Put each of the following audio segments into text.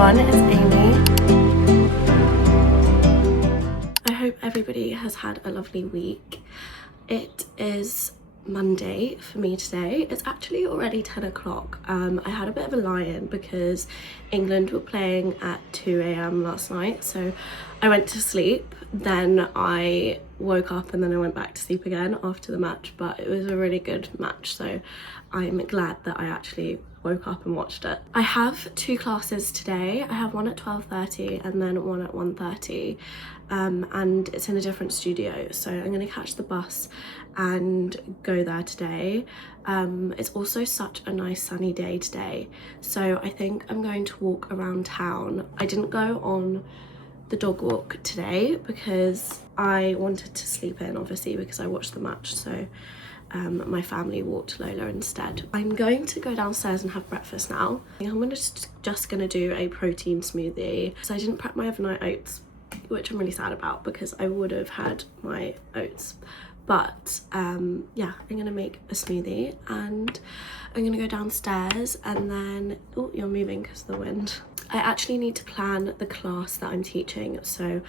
everyone, it's Amy. I hope everybody has had a lovely week. It is Monday for me today. It's actually already 10 o'clock. I had a bit of a lie-in because England were playing at 2 a.m. last night, so I went to sleep, then I woke up and then I went back to sleep again after the match, but it was a really good match, so I'm glad that I actually woke up and watched it. I have two classes today. I have one at 12:30 and then one at 1:30, and it's in a different studio, so I'm going to catch the bus and go there today. It's also such a nice sunny day today, so I think I'm going to walk around town. I didn't go on the dog walk today because I wanted to sleep in, obviously, because I watched the match, so my family walked Lola instead. I'm going to go downstairs and have breakfast now. I'm just gonna do a protein smoothie. So I didn't prep my overnight oats, which I'm really sad about because I would have had my oats. But yeah, I'm gonna make a smoothie and I'm gonna go downstairs and then, oh, you're moving because of the wind. I actually need to plan the class that I'm teaching, so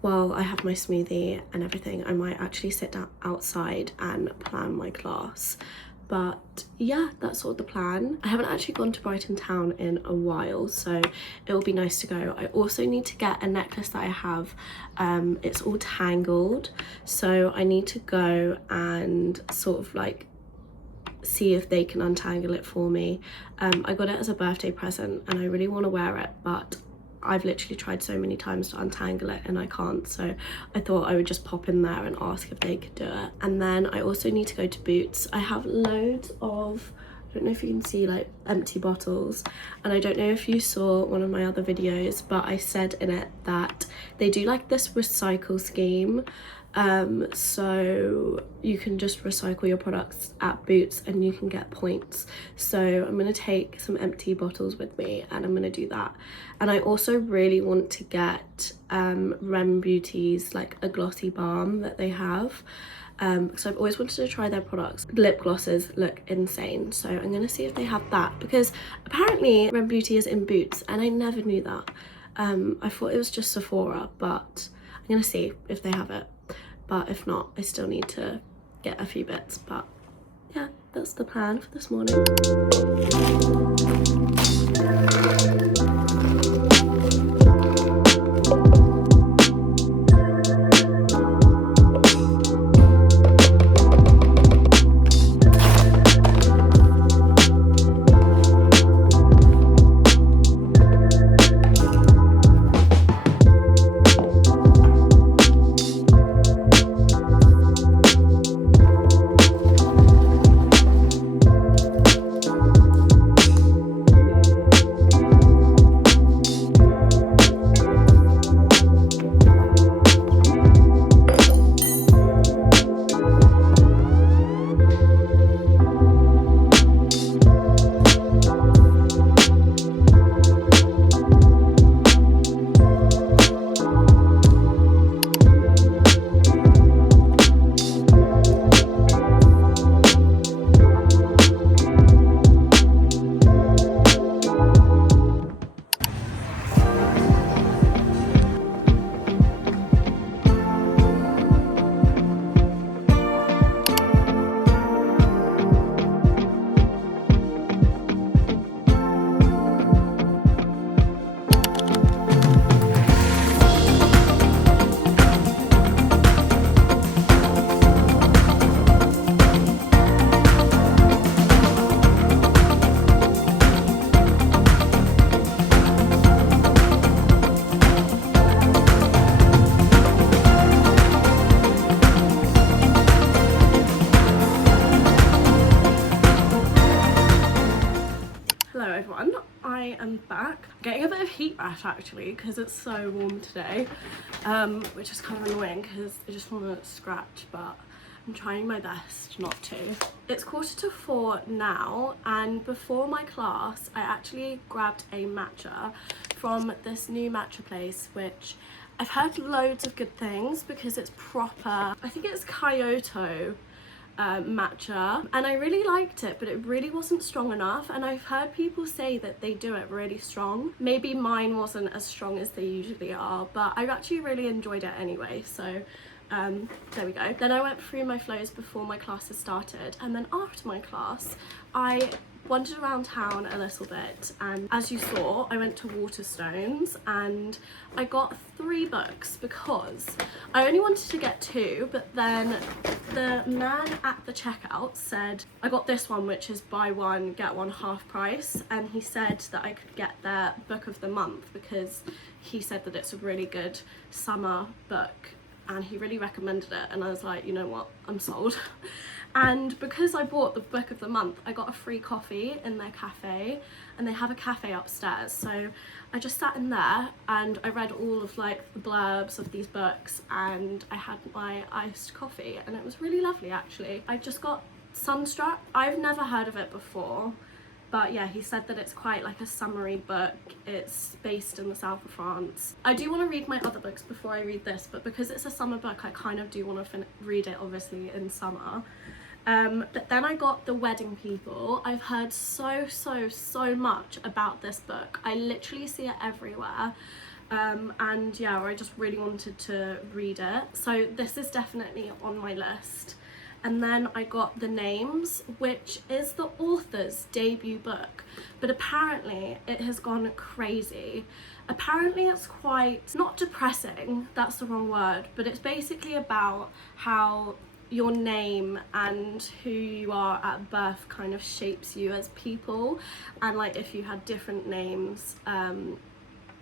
while I have my smoothie and everything, I might actually sit down outside and plan my class. But yeah, that's sort of the plan. I haven't actually gone to Brighton town in a while, so it will be nice to go. I also need to get a necklace that I have. It's all tangled, so I need to go and sort of like see if they can untangle it for me. I got it as a birthday present and I really want to wear it, but I've literally tried so many times to untangle it and I can't, so I thought I would just pop in there and ask if they could do it. And then I also need to go to Boots. I have loads of, I don't know if you can see, like empty bottles, and I don't know if you saw one of my other videos, but I said in it that they do like this recycle scheme. So you can just recycle your products at Boots and you can get points. So I'm going to take some empty bottles with me and I'm going to do that. And I also really want to get Rem Beauty's like a glossy balm that they have, because I've always wanted to try their products. Lip glosses look insane, so I'm going to see if they have that, because apparently Rem Beauty is in Boots and I never knew that. I thought it was just Sephora, but I'm going to see if they have it. But if not, I still need to get a few bits. But yeah, that's the plan for this morning. Everyone, I am back. I'm getting a bit of heat rash actually because it's so warm today, which is kind of annoying because I just want to scratch, but I'm trying my best not to. It's 4:45 now, and before my class I actually grabbed a matcha from this new matcha place, which I've heard loads of good things because it's proper. I think it's Kyoto matcha, and I really liked it, but it really wasn't strong enough, and I've heard people say that they do it really strong. Maybe mine wasn't as strong as they usually are, but I actually really enjoyed it anyway, so there we go. Then I went through my flows before my classes started, and then after my class I wandered around town a little bit, and as you saw I went to Waterstones and I got 3 books because I only wanted to get 2, but then the man at the checkout said I got this one, which is buy one get one half price, and he said that I could get their book of the month because he said that it's a really good summer book and he really recommended it, and I was like, you know what, I'm sold. And because I bought the book of the month, I got a free coffee in their cafe, and they have a cafe upstairs, so I just sat in there and I read all of like the blurbs of these books, and I had my iced coffee, and it was really lovely actually. I just got Sunstruck. I've never heard of it before, but yeah, he said that it's quite like a summery book. It's based in the south of France. I do want to read my other books before I read this, but because it's a summer book, I kind of do want to read it obviously in summer. But then I got The Wedding People. I've heard so much about this book. I literally see it everywhere. And yeah, I just really wanted to read it. So this is definitely on my list. And then I got The Names, which is the author's debut book, but apparently it has gone crazy. Apparently it's quite, not depressing, that's the wrong word, but it's basically about how your name and who you are at birth kind of shapes you as people, and like if you had different names,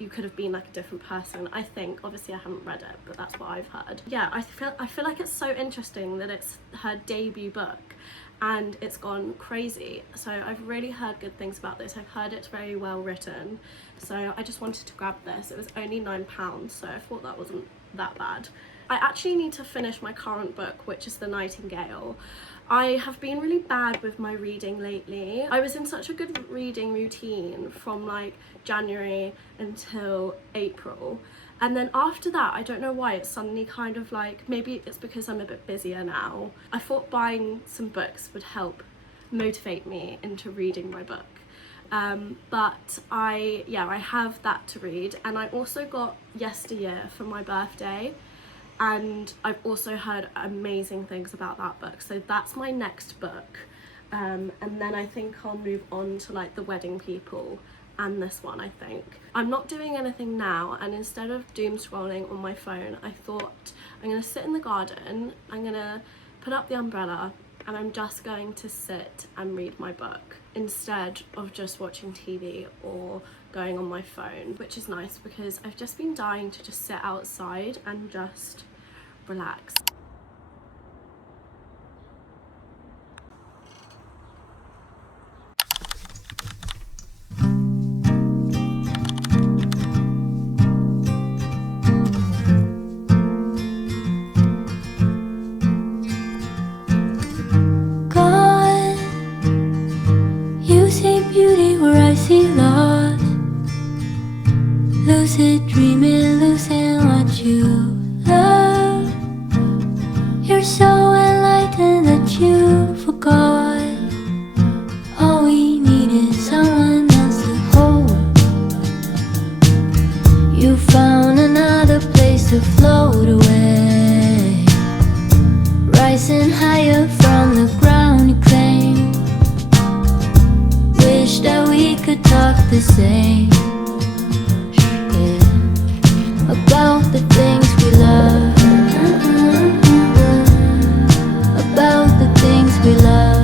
you could have been like a different person. I think, obviously I haven't read it, but that's what I've heard. Yeah, I feel like it's so interesting that it's her debut book and it's gone crazy. So I've really heard good things about this. I've heard it's very well written, so I just wanted to grab this. It was only £9, so I thought that wasn't that bad. I actually need to finish my current book, which is The Nightingale. I have been really bad with my reading lately. I was in such a good reading routine from like January until April, and then after that, I don't know why, it's suddenly kind of like, maybe it's because I'm a bit busier now. I thought buying some books would help motivate me into reading my book. But I have that to read, and I also got Yesteryear for my birthday, and I've also heard amazing things about that book, so that's my next book. And then I think I'll move on to like The Wedding People and this one. I think I'm not doing anything now, and instead of doom scrolling on my phone, I thought I'm gonna sit in the garden, I'm gonna put up the umbrella, and I'm just going to sit and read my book instead of just watching TV or going on my phone, which is nice because I've just been dying to just sit outside and just relax. God, you see beauty where I see loss. Lucid dreaming, losing what you love. You're so enlightened that you forgot. All we need is someone else to hold. You found another place to float away, rising higher from the ground you claim. Wish that we could talk the same, yeah, about the things we love. About the things we love.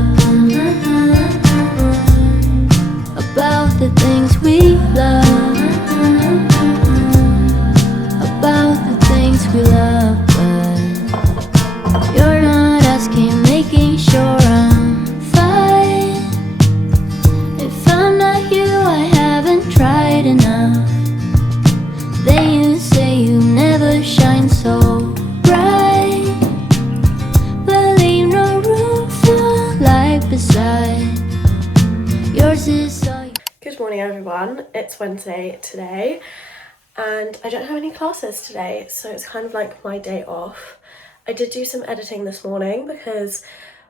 About the things we love. About the things we love. But you're not asking, making sure I'm fine. If I'm not you, I haven't tried enough. Then you say you never shine so bright, but leave no room for life beside. Yours is all. Good morning everyone, it's Wednesday today and I don't have any classes today, so it's kind of like my day off. I did do some editing this morning because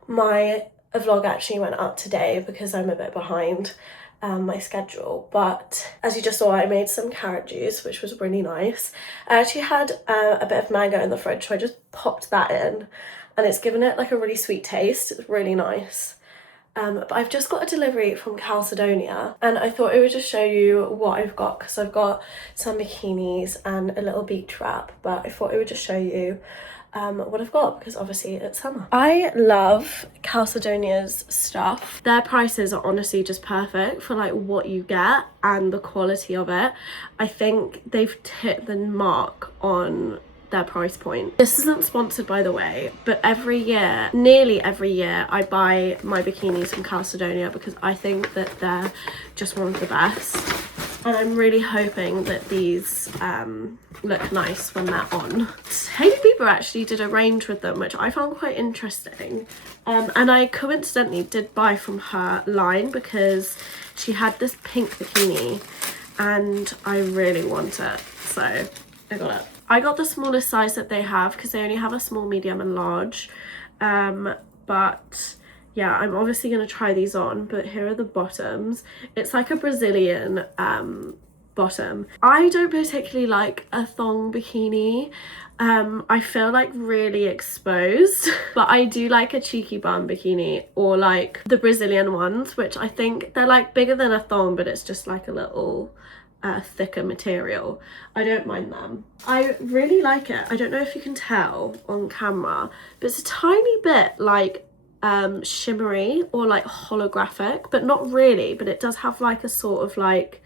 My vlog actually went up today because I'm a bit behind my schedule, but as you just saw, I made some carrot juice, which was really nice. I actually had a bit of mango in the fridge, so I just popped that in, and it's given it like a really sweet taste. It's really nice. But I've just got a delivery from Calcedonia, and I thought I would just show you what I've got, because I've got some bikinis and a little beach wrap, but I thought I would just show you what I've got, because obviously it's summer. I love Calcedonia's stuff. Their prices are honestly just perfect for like what you get and the quality of it. I think they've hit the mark on their price point. This isn't sponsored, by the way, but every year, nearly every year, I buy my bikinis from Calcedonia because I think that they're just one of the best. And I'm really hoping that these look nice when they're on. Hailey Bieber actually did a range with them, which I found quite interesting. And I coincidentally did buy from her line because she had this pink bikini and I really want it, so I got it. I got the smallest size that they have because they only have a small, medium and large. But yeah, I'm obviously going to try these on, but here are the bottoms. It's like a Brazilian bottom. I don't particularly like a thong bikini. I feel like really exposed, but I do like a cheeky bum bikini, or like the Brazilian ones, which I think they're like bigger than a thong, but it's just like a little thicker material. I don't mind them. I really like it. I don't know if you can tell on camera, but it's a tiny bit like shimmery or like holographic, but not really, but it does have like a sort of like,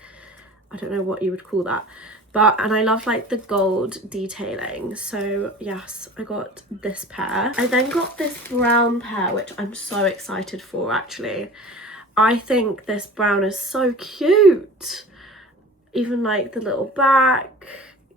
I don't know what you would call that, but, and I love like the gold detailing. So yes, I got this pair. I then got this brown pair, which I'm so excited for actually. I think this brown is so cute. Even like the little back,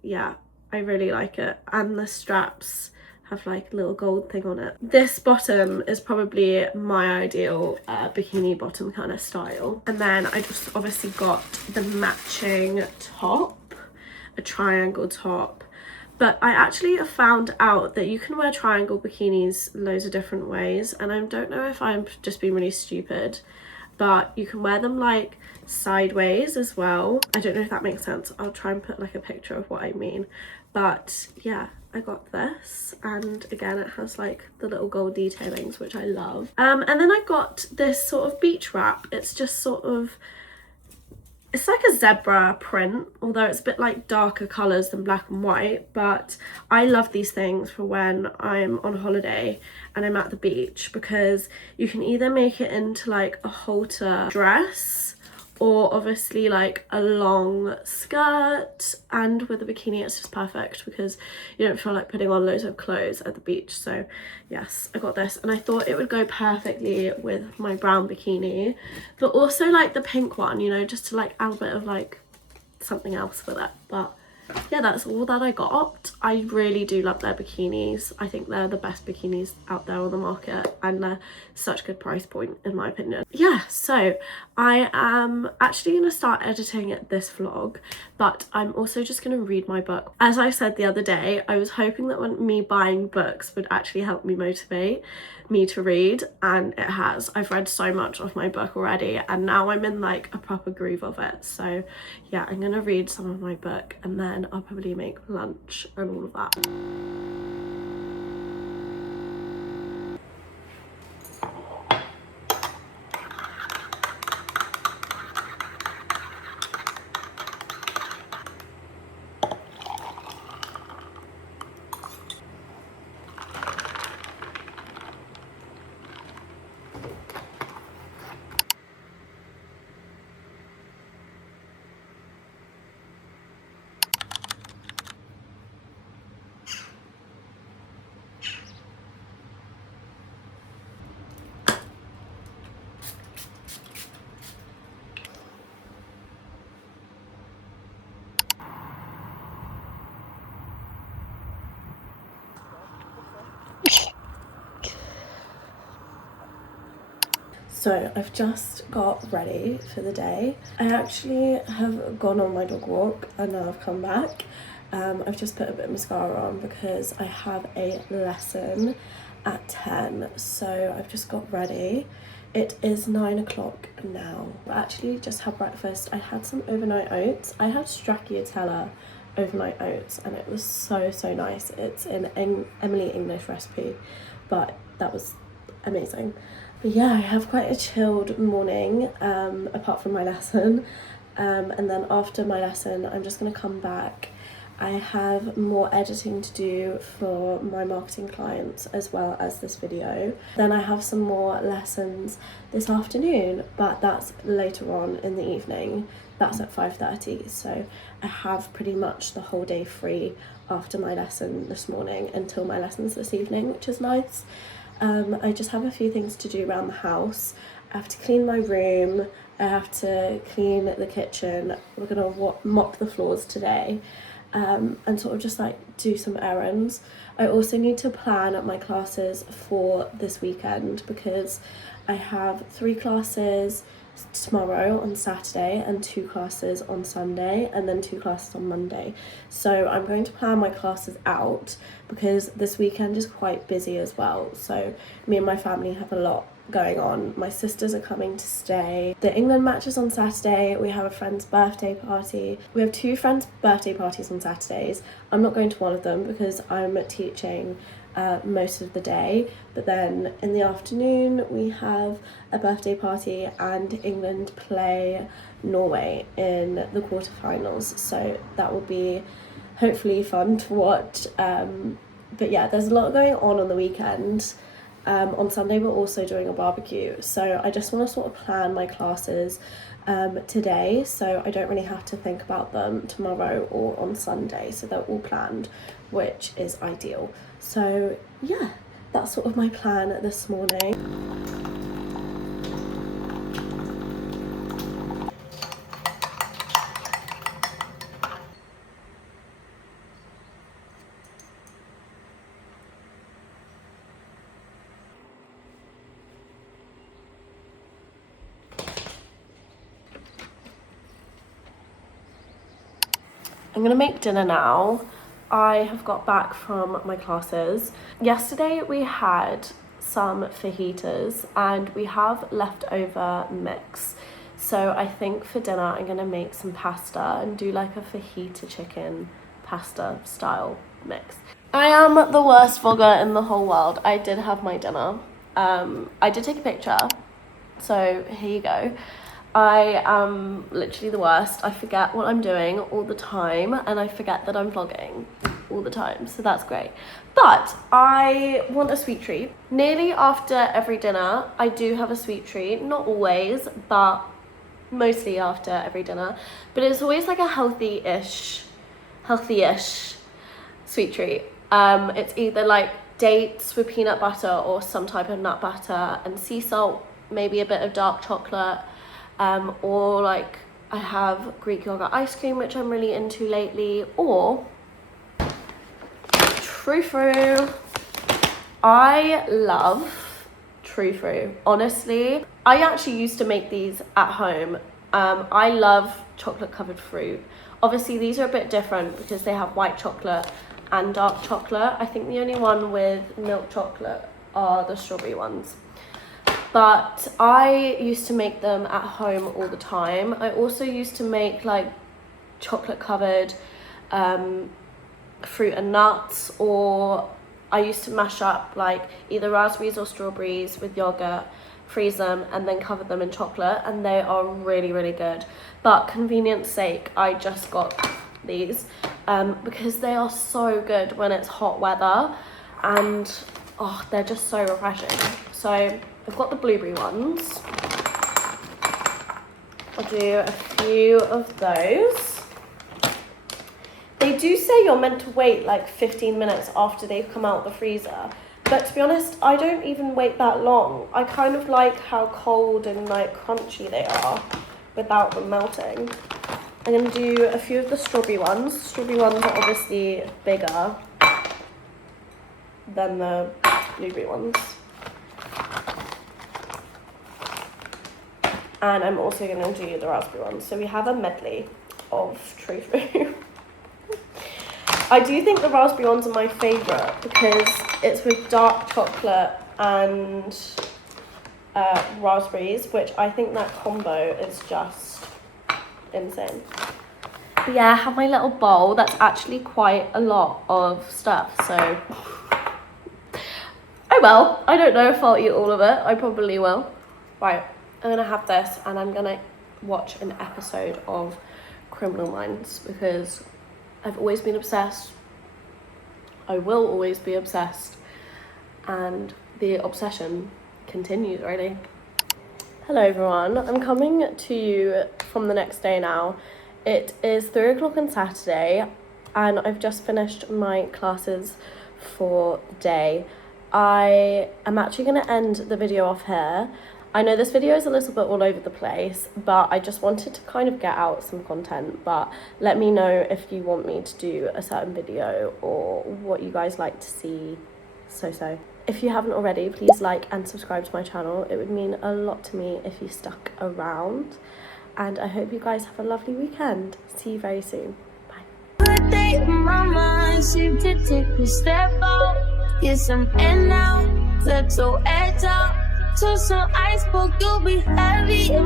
yeah, I really like it. And the straps have like a little gold thing on it. This bottom is probably my ideal bikini bottom kind of style. And then I just obviously got the matching top, a triangle top. But I actually have found out that you can wear triangle bikinis loads of different ways, and I don't know if I'm just being really stupid, but you can wear them like sideways as well. I don't know if that makes sense. I'll try and put like a picture of what I mean. But yeah, I got this, and again it has like the little gold detailings, which I love. And then I got this sort of beach wrap. It's just sort of, it's like a zebra print, although it's a bit like darker colours than black and white, but I love these things for when I'm on holiday and I'm at the beach, because you can either make it into like a halter dress, or obviously like a long skirt, and with a bikini it's just perfect because you don't feel like putting on loads of clothes at the beach. So yes, I got this, and I thought it would go perfectly with my brown bikini, but also like the pink one, you know, just to like add a bit of like something else with it. But yeah, that's all that I got. I really do love their bikinis. I think they're the best bikinis out there on the market, and they're such a good price point in my opinion. Yeah, so I am actually going to start editing this vlog, but I'm also just going to read my book. As I said the other day, I was hoping that when me buying books would actually help me motivate me to read, and it has. I've read so much of my book already, and now I'm in like a proper groove of it. So yeah, I'm gonna read some of my book, and then I'll probably make lunch and all of that. So I've just got ready for the day. I actually have gone on my dog walk and now I've come back. I've just put a bit of mascara on because I have a lesson at 10, so I've just got ready. It is 9 o'clock now. I actually just had breakfast. I had some overnight oats. I had stracciatella overnight oats and it was so nice. It's an Emily English recipe, but that was amazing. But yeah, I have quite a chilled morning, apart from my lesson, and then after my lesson I'm just going to come back. I have more editing to do for my marketing clients as well as this video. Then I have some more lessons this afternoon, but that's later on in the evening. That's at 5:30, so I have pretty much the whole day free after my lesson this morning until my lessons this evening, which is nice. I just have a few things to do around the house. I have to clean my room, I have to clean the kitchen, we're gonna mop the floors today. And sort of just like do some errands. I also need to plan my classes for this weekend because I have 3 classes tomorrow on Saturday and 2 classes on Sunday and then 2 classes on Monday. So I'm going to plan my classes out because this weekend is quite busy as well. So me and my family have a lot going on. My sisters are coming to stay. The England match is on Saturday. We have a friend's birthday party. We have 2 friends' birthday parties on Saturdays. I'm not going to one of them because I'm teaching most of the day, but then in the afternoon we have a birthday party and England play Norway in the quarterfinals, so that will be hopefully fun to watch. But yeah, there's a lot going on the weekend. On Sunday we're also doing a barbecue, so I just want to sort of plan my classes today so I don't really have to think about them tomorrow or on Sunday, so they're all planned, which is ideal. So yeah, that's sort of my plan this morning. I'm gonna make dinner now. I have got back from my classes. Yesterday we had some fajitas and we have leftover mix. So I think for dinner I'm gonna make some pasta and do like a fajita chicken pasta style mix. I am the worst vlogger in the whole world. I did have my dinner. I did take a picture, so here you go. I am literally the worst. I forget what I'm doing all the time and I forget that I'm vlogging all the time, so that's great. But I want a sweet treat. Nearly after every dinner, I do have a sweet treat. Not always, but mostly after every dinner. But it's always like a healthy-ish sweet treat. It's either like dates with peanut butter or some type of nut butter and sea salt, maybe a bit of dark chocolate. Or like I have Greek yogurt ice cream, which I'm really into lately, or true. I love true. Honestly, I actually used to make these at home. I love chocolate covered fruit. Obviously these are a bit different because they have white chocolate and dark chocolate. I think the only one with milk chocolate are the strawberry ones. But I used to make them at home all the time. I also used to make like chocolate covered fruit and nuts, or I used to mash up like either raspberries or strawberries with yogurt, freeze them and then cover them in chocolate, and they are really good. But convenience sake, I just got these because they are so good when it's hot weather, and they're just so refreshing. So I've got the blueberry ones. I'll do a few of those. They do say you're meant to wait like 15 minutes after they've come out of the freezer. But to be honest, I don't even wait that long. I kind of like how cold and like crunchy they are without them melting. I'm going to do a few of the strawberry ones. Strawberry ones are obviously bigger than the blueberry ones. And I'm also going to do the raspberry ones. So we have a medley of true fruit. I do think the raspberry ones are my favourite because it's with dark chocolate and raspberries, which I think that combo is just insane. But yeah, I have my little bowl. That's actually quite a lot of stuff, so oh well. I don't know if I'll eat all of it. I probably will. Right, I'm gonna have this and I'm gonna watch an episode of Criminal Minds because I've always been obsessed. I will always be obsessed, and the obsession continues, really. Hello everyone, I'm coming to you from the next day now. It is 3 o'clock on Saturday and I've just finished my classes for the day. I am actually going to end the video off here. I know this video is a little bit all over the place, but I just wanted to kind of get out some content. But let me know if you want me to do a certain video or what you guys like to see. So. If you haven't already, please like and subscribe to my channel. It would mean a lot to me if you stuck around. And I hope you guys have a lovely weekend. See you very soon. Bye. Yes, I'm in now, let your edge out. To some iceberg, you'll be heavy in